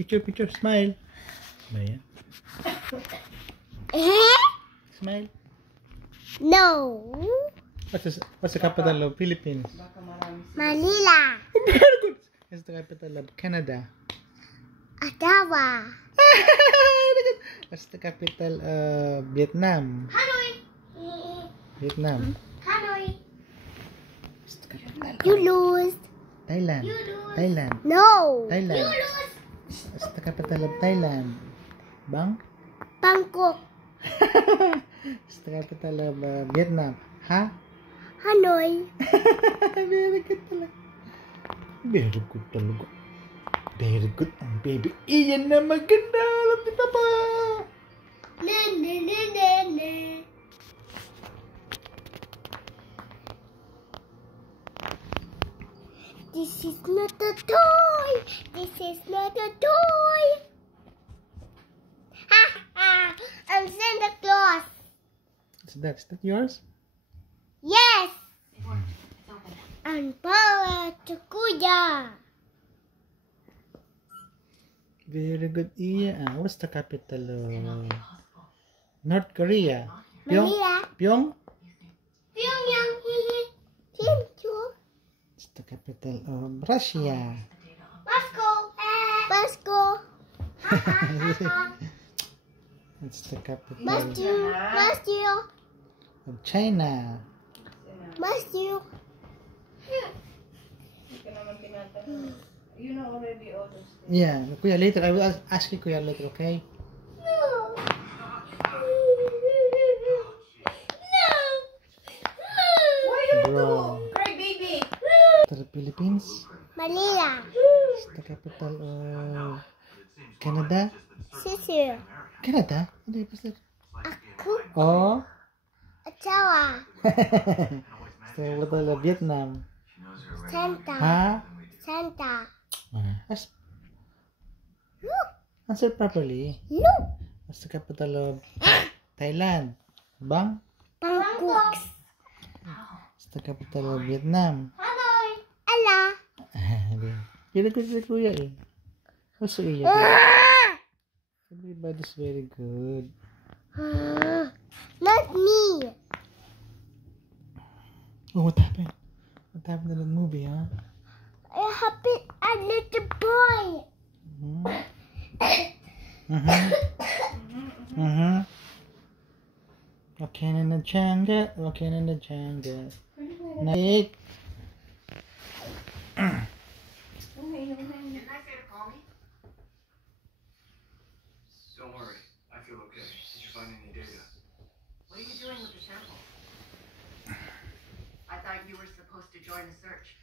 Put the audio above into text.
Picture. Smile. Maya. Smile. No. What's the capital of Philippines? Manila. Very good. What's the capital of Canada? Ottawa. Very good. What's the capital of Vietnam? Hanoi. Vietnam. Hanoi. What's the capital You of lose. Thailand? You lose. Thailand. No. Thailand. You lose. What's the capital of Thailand? Bang? Bangkok. What's the capital of Vietnam? Ha? Hanoi. Very good talaga. Very good talaga. Very good ang baby. Iyan na maganda. Alam ni Papa. Ne. This is not a toy. This is not a toy. Ha ha. I'm Santa Claus. Is that yours? Yes. And Paula to Kuya. Very good. Iya. What's the capital of North Korea? Manila. Pyong? Pyongyang. Hinchu. What's the capital of Russia? Moscow. Moscow. What's the capital Moscow. of China? Moscow. You know already all those things. Yeah. Kuya, later. I will ask you, Kuya, later, okay? No. Why you Bro. do? Cry baby. The Philippines? Manila. What's the capital of Canada? Sisir. Canada? Ano yung basta? Aku. Oh? Ottawa. What's the capital of Vietnam? Santa. Ha? Santa. Answer properly. No. What's the capital of Thailand? Bang? Bangkok. What's the capital of Vietnam? Hanoi. Ala. Very good si Kuya eh. Also iya. Everybody's very good. Not me. Oh, what happened? What happened in the movie, huh? I happy a little boy. Walking in the jungle, walking in the jungle. Nick. Don't worry, I feel okay. Did you find any data? What are you doing with the sample? I thought you were supposed to join the search.